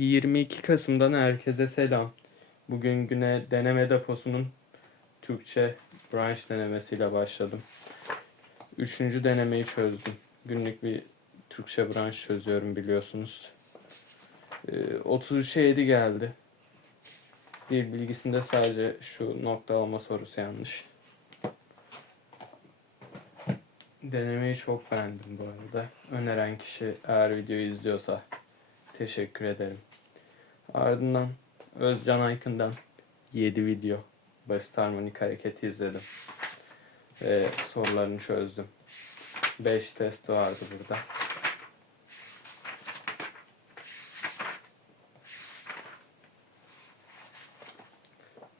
22 Kasım'dan herkese selam. Bugün güne deneme deposunun Türkçe branş denemesiyle başladım. Üçüncü denemeyi çözdüm. Günlük bir Türkçe branş çözüyorum biliyorsunuz. Ee, 33'e 7 geldi. Bir bilgisinde sadece şu nokta alma sorusu yanlış. Denemeyi çok beğendim bu arada. Öneren kişi eğer videoyu izliyorsa teşekkür ederim. Ardından Özcan Aykın'dan 7 video basit harmonik hareketi izledim. Ve sorularını çözdüm. 5 test vardı burada.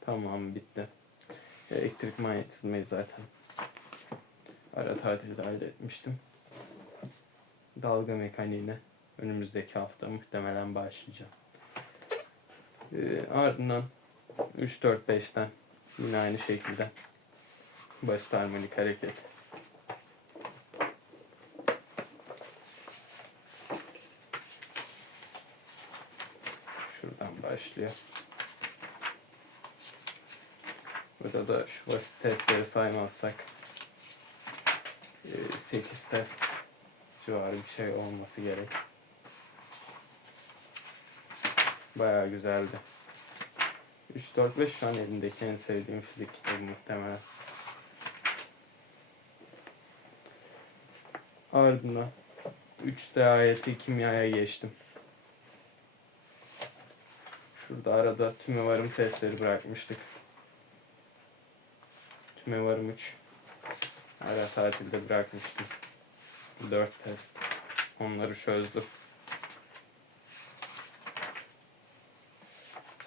Tamam bitti. Elektrik manyetizmayı zaten ara tatilde halletmiştim. Dalga mekaniğine önümüzdeki hafta muhtemelen başlayacağım. Ee, ardından 3-4-5'ten yine aynı şekilde basit harmonik hareket. Şuradan başlıyor. Burada da şu basit testleri saymazsak 8 test civarı bir şey olması gerek. Bayağı güzeldi. 3 4 5 şu an elimdeki en sevdiğim fizik kitabı muhtemelen. Ardından 3 ayeti kimyaya geçtim. Şurada arada tümevarım testleri bırakmıştık. Tümevarım 3. Ara tatilde bırakmıştım. 4 test. Onları çözdüm.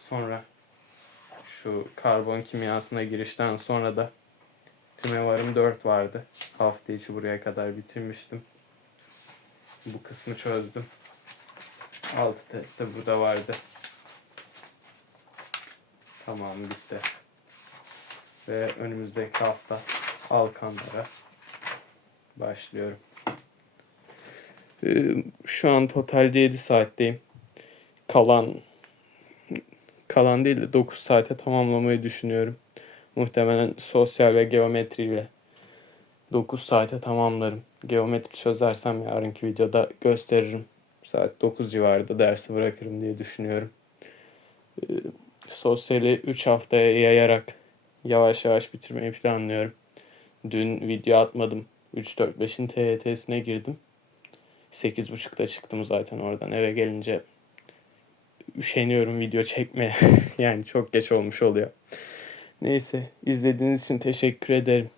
Sonra şu karbon kimyasına girişten sonra da tümevarım 4 vardı. Hafta içi buraya kadar bitirmiştim. Bu kısmı çözdüm. 6 test de burada vardı. Tamam bitti. Ve önümüzdeki hafta Alkanlara başlıyorum. Ee, Şu an totalde 7 saatteyim. Kalan kalan değil de 9 saate tamamlamayı düşünüyorum. Muhtemelen sosyal ve geometriyle 9 saate tamamlarım. Geometri çözersem yarınki videoda gösteririm. Saat 9 civarında dersi bırakırım diye düşünüyorum. Ee, Sosyali 3 haftaya yayarak yavaş yavaş bitirmeyi planlıyorum. Dün video atmadım. 3-4-5'in TYT'sine girdim. 8.30'da çıktım zaten oradan eve gelince üşeniyorum video çekmeye. yani çok geç olmuş oluyor. Neyse izlediğiniz için teşekkür ederim.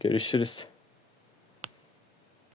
Görüşürüz.